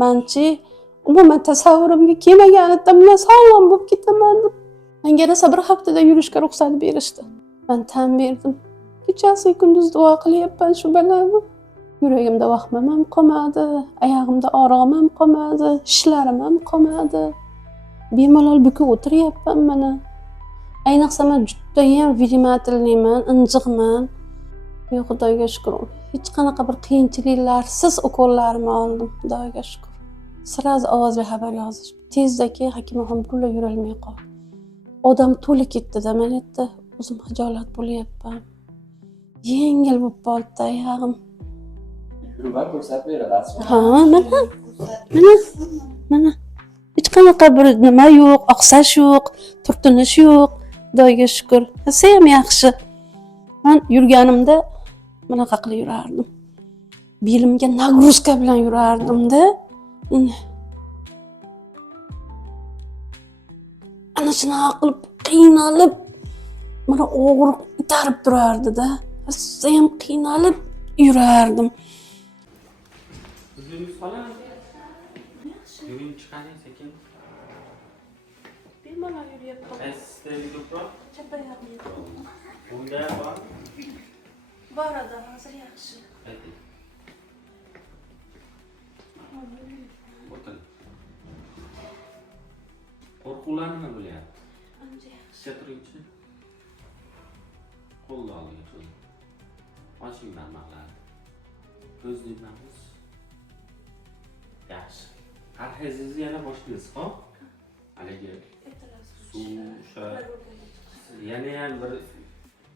Menchi umuman tasavvurimga kelmaganida men sog'lom bo'lib ketaman deb menga esa bir haftada yurishga ruxsat berishdi. Men tan berdim. Kechasi kunduz duo qilyapman shu balani. Yuragimda vahmam ham qolmadi, oyog'imda orom ham qolmadi, ishlarim ham qolmadi. Bemalol bukib o'tiryapman mana. Ayniqsa men judayam vijmatilliman, injiqman. Xudoga shukr. Hech qanaqa bir qiyinchiliklarsiz ukollarimni oldim, Xudoga shukr. Sraz ovozli xabar yozish. Tezdaki Hakimaxon butunlay yurolmay qoldi. Odam to'la ketdi-da, men aytdi, o'zim xijolat bo'lyapman. Yengil bo'lib qoldi oyog'im. Yurib ko'rsatib beradi asli. Ha, mana. Hech qanaqa bir nima yo'q, oqsash yo'q, turtinish yo'q. Xudoga shukr. Hassa ham yaxshi. Men yurganimda bunaqa qilib yurardim. Belimga nagruzka bilan yurardim-da. Ana shunaqa qilib qiynalib, mana og'riq itarib turardi-da. Hassa ham qiynalib yurardim. O'zingiz falan yuring chiqaring sekin. Bemalol yuryapman. Qaysi ko'proq? Chap oyog'im. Bunga bor. Boradi, hozir yaxshi. Ayting. O'tiring. Qo'rquvlar nima bo'lyapti? Ancha yaxshi. Turing-chi. Qo'lni oldinga cho'zing. Oching barmoqlarni. Ko'zni yumamiz. Yaxshi. Parhezingizni yana boshlaysiz, xo'p? Haligi suv, o'sha yana ham bir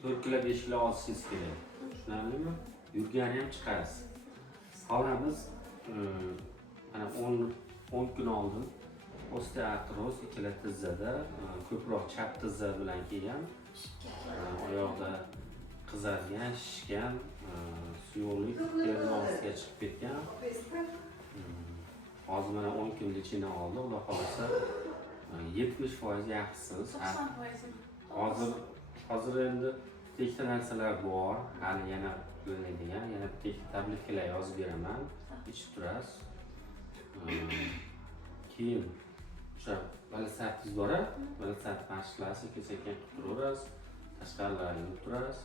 4 kilo 5 kilo olishingiz kerak. Tushunarlimi? Yurgani ham chiqasiz. Holamiz mana 10 kun oldin osteoartroz ikkala tizzada, ko'proq chap tizza bilan kelgan, oyoqda qizargan, shishgan, suyuqlik terni ostiga chiqib ketgan. Hozir mana 10 kun lechina oldi, xudo xolasa 70% yaxshisiz. 90%. Hozir endi tekta narsalar bor, hali yana bo'lmaydigan, yana tekta tabletkalar yozib beraman, ichib turasiz. Keyin o'sha balasatimiz bor, balasat mashqlari sekin qilib turaverasiz, tashqarilarni yuvib turasiz.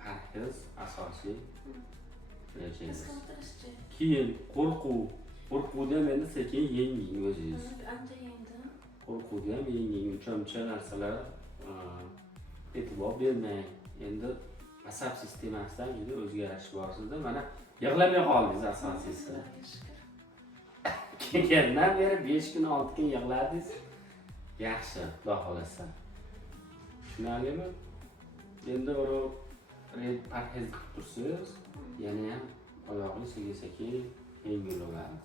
Parhez asosiy rejangiz. Keyin qo'rquvni ham endi sekin yenging o'zingiz. Ancha yengdi. Qo'rquvni ham yenging, uncha narsalar e'tibor bermang. Endi asab sistemasidan juda o'zgarish bor sizda. Mana yig'lamay qoldingiz asosiysi. Kelgandan beri 5 kun 6 kun yig'ladingiz. Yaxshi, xudo xolasa. Tushunarlimi? Endi parhez qilib tursiz, yana ham oyog'ingiz sekin yengil bo'ladi.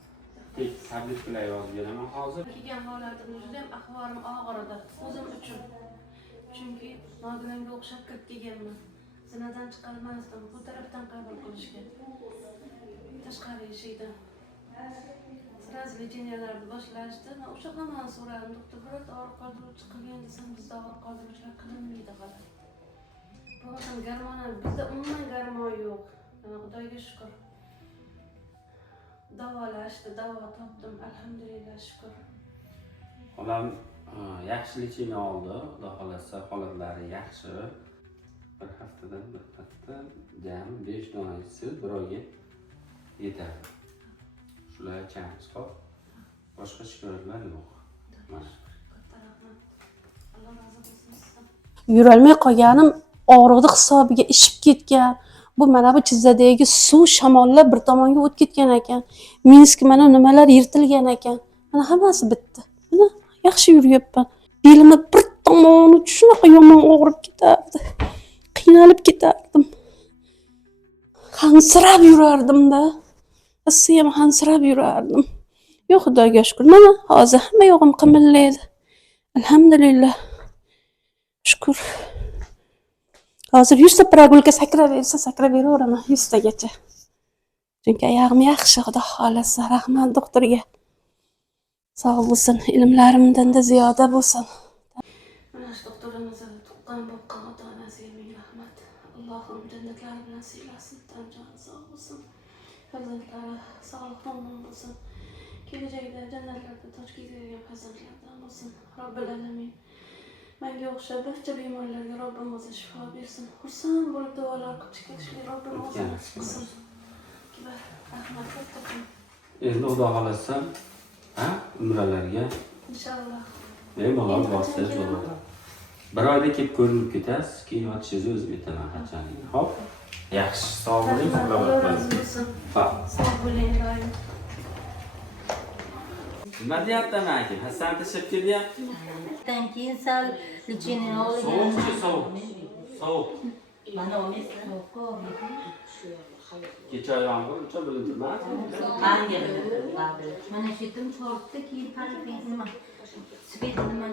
Tek tabletkalar yozib beraman hozir. Kelgan holatim juda ham ahvolim og'ir edi o'zim uchun. Chunki nogironga o'xshab kirib kelganman. Zinadan chiqarmasdim, bu tarafdan qabul qilishgan. Tashqari eshikdan. Sraz lecheniyalarni boshlashdi. O'sha hamon so'radim, doktor birorta og'riq qoldiruvchi qilgan desam, bizda og'riq qoldiruvchilar qilinmaydi hali. Bo'lmasam garmon, bizda umuman garmon yo'q. Xudoga shukr. Davolashdi, davo topdim, alhamdulillah shukr. Xolam yaxshi lecheniya oldi, xudo xolasa holatlari yaxshi. Bir haftadan bir marta jami 5 dona ichsiz, bir oyga yetadi. Shular ichamiz, xo'p. Boshqa shikoyatlar yo'q. Mana. Alloh rozi bo'lsin sizdan. Yurolmay qolganim og'riqni hisobiga ishib ketgan. Bu mana bu tizzadagi suv shamollab bir tomonga o'tib ketgan ekan. Minsk mana nimalar yirtilgan ekan. Mana hammasi bitdi. Mana yaxshi yuryapman. Belimni bir tomoni shunaqa yomon og'rib ketardi. Qiynalib ketardim. Hansirab yurardim-da. Asiyam hansirab yurardim. Yo'q, Xudoga shukr. Mana hozir hamma yo'g'im qimillaydi. Alhamdulillah. Shukr. Hozir 100 ta прогулка sakraveraman 100 tagacha. Chunki oyog'im yaxshi, xudo xolasa. Rahmat doktorga. Sog' bo'lsin, ilmlarimdan-da ziyoda bo'lsin. Mana shu doktorimiz tuqqan boqqan ota-onasiga ming rahmat. Allohim jannatlari bilan siylasin, tan joni sog' bo'lsin. Farzandlari sog'lom bo'lsin. kelajakda jannatlarda toj kiygizadigan farzandlardan bo'lsin. Robbil alamin. Menga o'xshab barcha bemorlarga Robbim o'zi shifo bersin. Xursand bo'lib duolar qilib chiqishga Robbim o'zi nasib qilsin. Rahmat katta. Endi xudo xolasa, umralarga Inshaalloh. bemalol borsangiz bo'ladi. Bir oyda kelib ko'rinib ketasiz, keyin yotishingizni o'zim aytaman qachonligini. Xo'p. Yaxshi, sog' bo'ling, Alloh salomat razı bo'ling. bo'lsin. Xo'p. Sog' bo'ling, doim. Nima deyapti aka? Hasan tashib kelyapti. Dan keyin sal lichini olgan. Sovuqchi, sovuq. Sovuq. Mana olmaysiz. Kecha yomg'ir uncha bilintirmadi. Qanday mana shu yerdan chortda keyin parfum nima? Svet nima?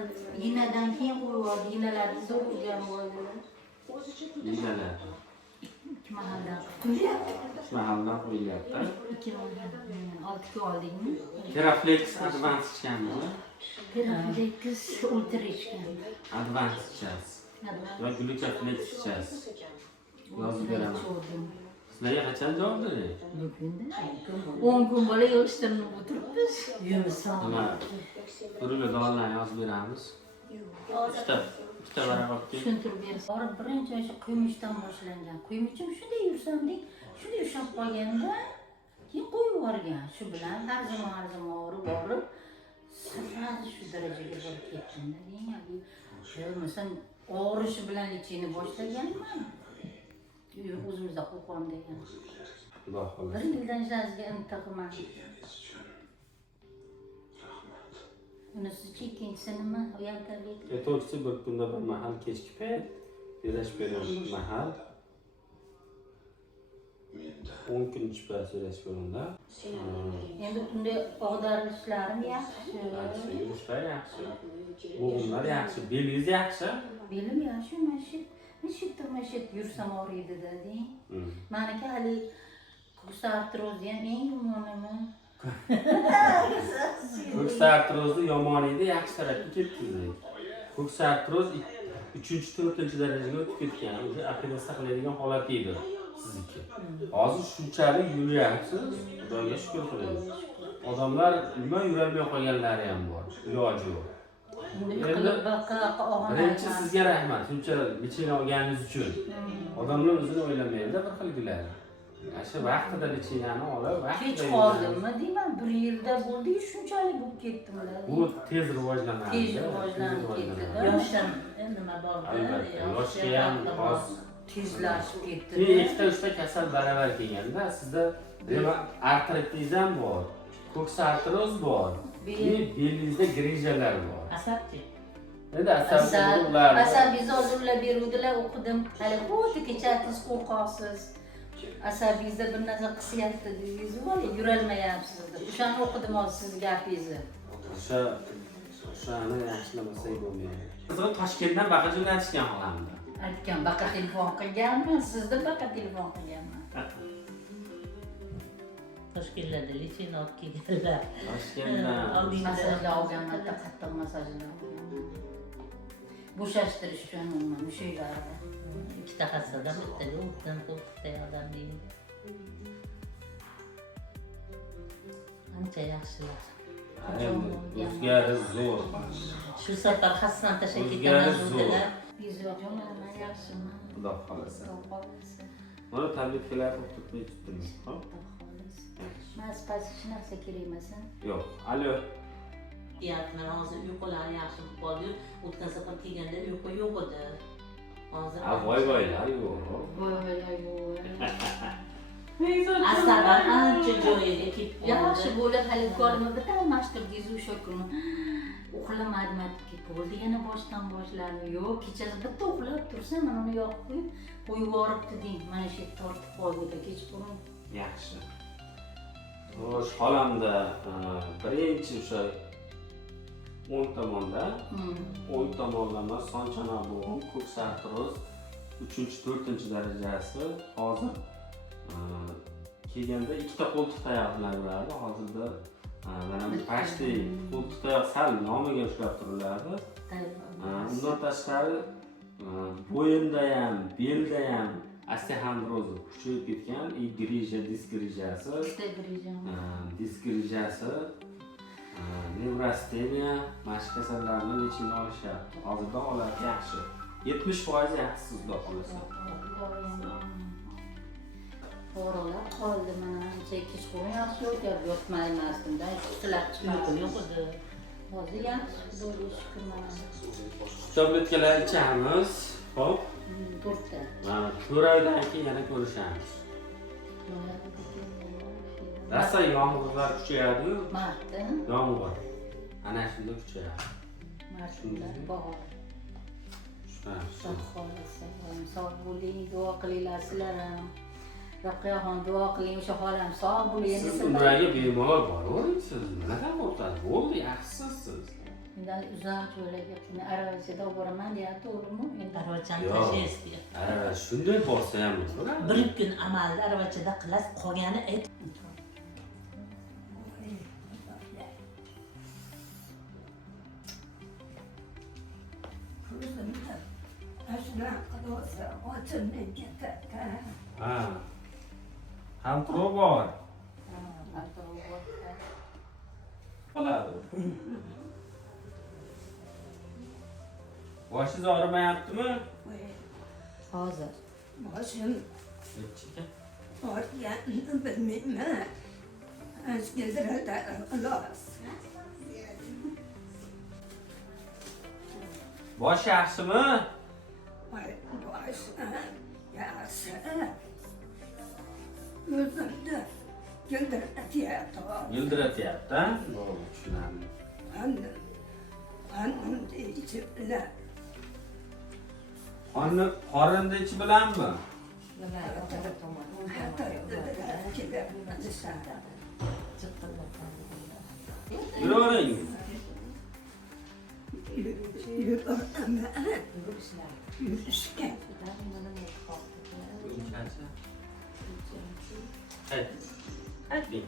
Yinadan keyin qo'yib, yinalarni so'rgan bo'ldi. Yinalar. Ikki mahalla. Mahaldan qo'yilyapti. 6 oldingmi? Teraflex Advance ichganmi? Teraflex Ultra ichgan. Advance ichasiz. Va Glucoflex ichasiz. Yozib beraman. Sizlarga qachon javob beraylik? Bugunda 10 kun bola yig'ishtirib o'tiribmiz. Yursa. Nima? Turli dorilarni yozib beramiz. Ikkita barobar kelib. Tushuntirib bersa. Borib birinchi o'sha quymichdan boshlangan. Quymichim shunday yursamdek, shunday ushlab qolganda, keyin qo'yib yuborgan. Shu bilan har zamon borib, sirrasi shu darajaga borib ketdim-da. Deyman, bo'lmasam og'rishi bilan lichini boshlaganman. O'zimizda Qo'qon degan. Xudo xolasa. Bir yildan sizga intaqman. Unisi ikkinchisi nima? Uyaltalik. To'g'risi bir kunda bir mahal kechki payt yurash period mahal 10 kun chiqib yurash periodda. Endi bunday og'darishlarim yaxshi. Yurishlar yaxshi. Bo'g'imlar yaxshi, belingiz yaxshi. Belim yaxshi, mashit yursam og'riydi-da deng. Meniki hali ko'ksa artrozi ham eng yomonimi? Ko'ksa artrozni yomoniga yaxshi tarafga ketdingiz. Ko'ksa artroz 3-4 darajaga o'tib ketgan. O'zi operatsiya qiladigan holat edi sizniki. Hozir shunchalik yuryapsiz. Xudoga shukr qilamiz. Odamlar nima yurolmay qolganlari ham bor. Iloji yo'q. Endi birinchi sizga rahmat. Shuncha lichini olganingiz uchun. Odamlar o'zini o'ylamaydi, bir xilgilar. Shu vaqtida lichinani olib, kech qoldimmi deyman, 1 yilda bo'ldi-yu shunchalik bo'lib ketdim-da. Bu tez rivojlanadi. Tez rivojlanib ketdi-da. Yoshdan nima borda? Yoshga ham hozir tezlashib ketdi. keyin ikkita uchta kasal baravar kelganda sizda demak artritingiz ham bor, ko'ksa artroz bor, keyin belingizda grijalar bor. Asabchi. Endi asablar. Asabizorlar beruvdilar, o'qidim. Hali xuddi kechasiz qo'rqoqsiz. Asabingizda bir narsa qisyapti dedingiz, yurolmayapsiz deb. O'shani o'qidim hozir siz gapingizni. O'shani yaxshilamasak bo'lmaydi. Sizni Toshkentdan baqa jo'natishgan xolamda. Aytgan, baqa telefon qilganman, sizni baqa telefon qilganman. Toshkentlarda lichin olib kelganlar. Toshkentdan. Masajlar olganman, qattiq masajlar olganman. Bo'shashtirish uchun umuman mushaklarni. Ikkita hastadan bitta yo'qdan to'qqizta odam deydi. Ancha yaxshilar. O'zgarish zo'r. Shu safar xastani tashlab ketaman dedilar. Bizyoqman, yaxshiman. Xudo xolasa. Mana tabletkalar olib turibmi, tutdimi? Xo'p. Men spasi hech narsa kerak emasin. Yo'q. Alo. Deyapman, hozir uyqulari yaxshi bo'lib qoldi. O'tgan safar kelganda uyqu yo'q edi. Hozir Voy-voylar yo'q. Voy-voylar yo'q. Asabar ancha joyiga ketib Yaxshi bo'lib hali ko'rma bitta almashtirdiz o'sha kuni. Uxlamadim, bo'ldi yana boshdan boshladi. Yo'q, kechasi bitta uxlab tursam, mana uni yoqib qo'yib yuboribdi deng. Mana shu yerda tortib qoldi-da kechqurun. Yaxshi. Xo'sh, xolamda birinchi o'sha o'ng tomonda, o'ng tomonlama son chanoq bo'g'im, ko'ksa artroz 3-4 darajasi. Hozir kelganda ikkita qo'ltiq tayoq bilan yuradi. Hozirda mana bu pashti qo'ltiq tayoq sal nomiga ushlab turiladi. Undan tashqari bo'yinda ham, belda ham osteoxondroz kuchayib ketgan, disk grijasi, Nevrasteniya, mashq kasallarini nechini olishyapti? Hozirda holati yaxshi. 70% yaxshi xudo xolasa. Oralar qoldi mana. Kechqurun yaxshi o'tyapti, yotmaymasdim-da, ishtilab Uyqu chiqardim. yo'q edi. Hozir yaxshi, xudoga shukur mana. Tabletkalar ichamiz. Xo'p. To'rtta. Mana 4 oydan keyin yana ko'rishamiz. Rosa yomg'irlar kuchayadi-yu. Martda, Yomg'ir. Ana shunda kuchayadi. martda bahor. Xudo Xudo xohlasa, sog' bo'ling, duo qilinglar sizlar ham. Roqiyaxon duo qiling, o'sha xolam sog' bo'ling. Siz umraga bemalol boraverasiz. Nima qo'rqasiz? Bo'ldi, yaxshisiz siz. Endi uzoq yo'lga aravachada olib boraman deyapti, to'g'rimi? Endi Aravachani Yo'q. tashlash deyapti. Arava shunday borsa ham bo'ladi. Bir kun amalda aravachada qilasiz, qolgani ayt. Ha. Qaltiruv bor. Qoladi. Boshingiz og'rimayaptimi? hozir Boshim Nechika? og'rigani bilmayman. Eskildiradi xolos. Bosh yaxshimi? Boshim yaxshi. O'zimni gildiratyapti. Yildiratyapti, ha? Bo'ldi, tushunarli. Qonimni ichib bilan. Qorinni ichi bilanmi? Yuravering. Yurishga. Qayting.